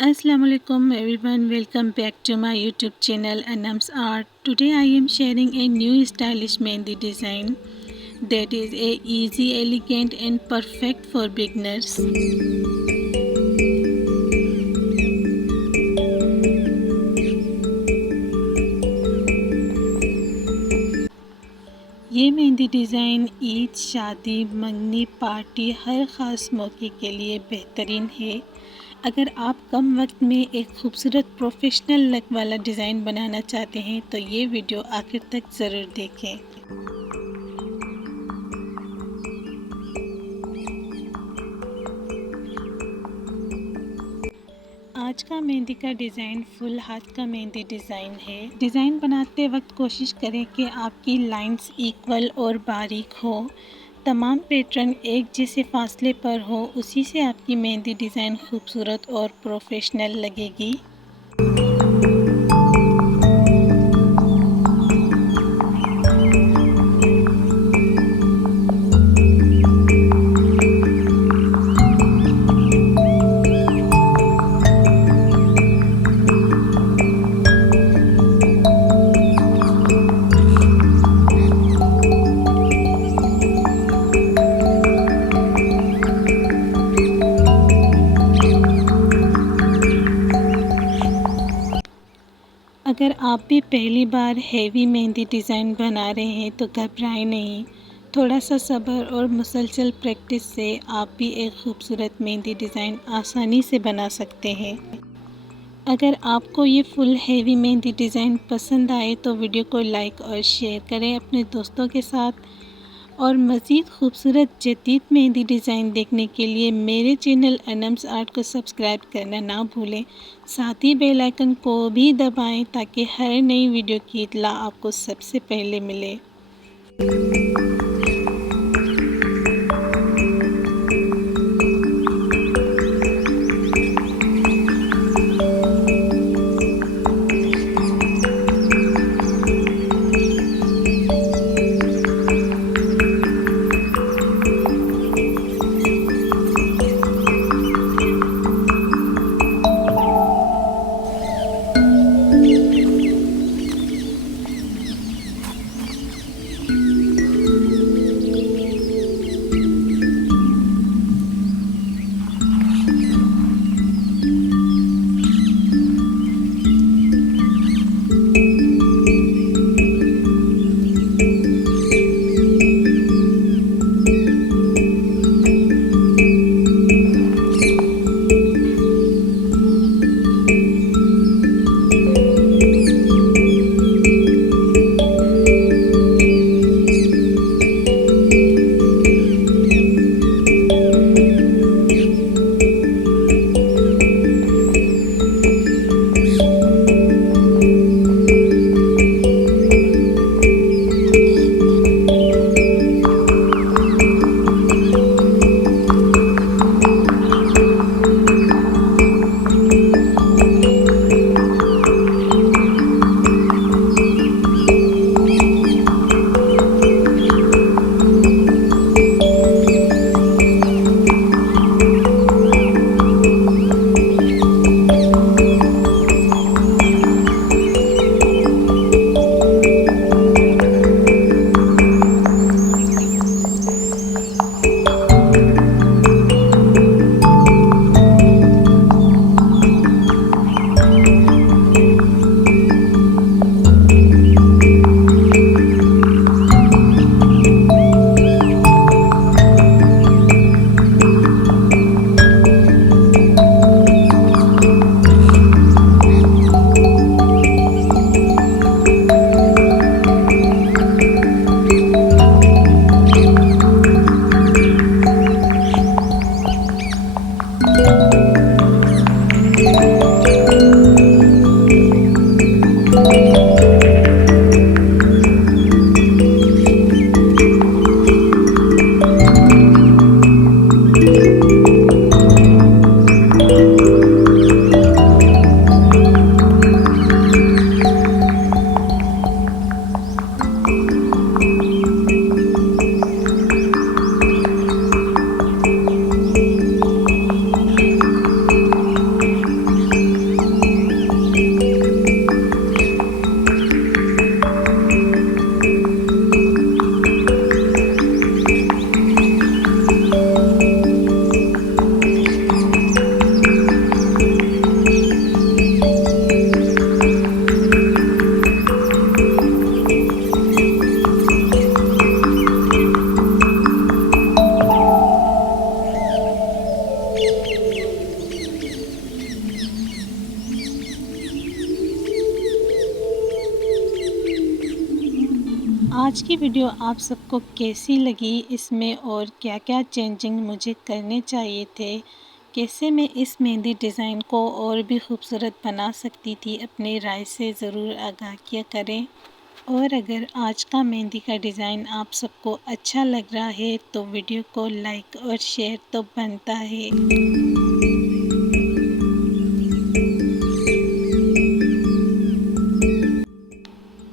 Assalamu alaikum everyone, welcome back to my YouTube channel ANUM'S Art. Today I am sharing a new stylish mehndi design that is easy, elegant and perfect for beginners. ये mehndi design Eid, शादी, मंगनी, party हर ख़ास मौके के लिए बेहतरीन है। अगर आप कम वक्त में एक खूबसूरत प्रोफेशनल लुक वाला डिज़ाइन बनाना चाहते हैं तो ये वीडियो आखिर तक ज़रूर देखें। आज का मेहंदी का डिज़ाइन फुल हाथ का मेहंदी डिज़ाइन है। डिज़ाइन बनाते वक्त कोशिश करें कि आपकी लाइंस इक्वल और बारीक हो, तमाम पैटर्न एक जैसे फासले पर हो, उसी से आपकी मेहंदी डिज़ाइन खूबसूरत और प्रोफेशनल लगेगी। अगर आप भी पहली बार हेवी मेहंदी डिज़ाइन बना रहे हैं तो घबराएं नहीं। थोड़ा सा सब्र और मुसलसल प्रैक्टिस से आप भी एक खूबसूरत मेहंदी डिज़ाइन आसानी से बना सकते हैं। अगर आपको ये फुल हेवी मेहंदी डिज़ाइन पसंद आए तो वीडियो को लाइक और शेयर करें अपने दोस्तों के साथ। और मज़ीद खूबसूरत जदीद मेहंदी डिज़ाइन देखने के लिए मेरे चैनल ANUM'S आर्ट को सब्सक्राइब करना ना भूलें। साथ ही बेल आइकन को भी दबाएं ताकि हर नई वीडियो की इत्तला आपको सबसे पहले मिले। आज की वीडियो आप सबको कैसी लगी, इसमें और क्या क्या चेंजिंग मुझे करने चाहिए थे, कैसे मैं इस मेहंदी डिज़ाइन को और भी खूबसूरत बना सकती थी, अपनी राय से ज़रूर आगाह किया करें। और अगर आज का मेहंदी का डिज़ाइन आप सबको अच्छा लग रहा है तो वीडियो को लाइक और शेयर तो बनता है।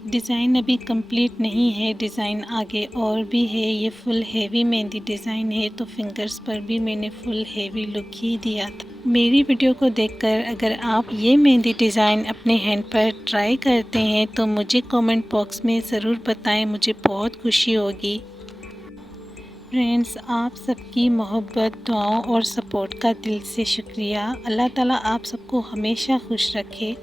डिज़ाइन अभी कंप्लीट नहीं है, डिज़ाइन आगे और भी है। ये फुल हेवी मेहंदी डिज़ाइन है तो फिंगर्स पर भी मैंने फुल हेवी लुक ही दिया था। मेरी वीडियो को देखकर अगर आप ये मेहंदी डिज़ाइन अपने हैंड पर ट्राई करते हैं तो मुझे कमेंट बॉक्स में ज़रूर बताएं, मुझे बहुत खुशी होगी। फ्रेंड्स, आप सबकी मोहब्बत, दुआओं और सपोर्ट का दिल से शुक्रिया। अल्लाह ताला आप सबको हमेशा खुश रखे।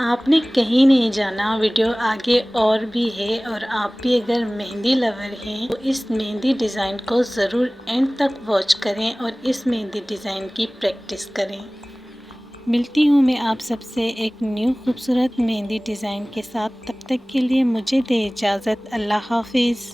आपने कहीं नहीं जाना, वीडियो आगे और भी है। और आप भी अगर मेहंदी लवर हैं तो इस मेहंदी डिज़ाइन को ज़रूर एंड तक वॉच करें और इस मेहंदी डिज़ाइन की प्रैक्टिस करें। मिलती हूँ मैं आप सबसे एक न्यू खूबसूरत मेहंदी डिज़ाइन के साथ। तब तक के लिए मुझे दे इजाज़त। अल्लाह हाफिज़।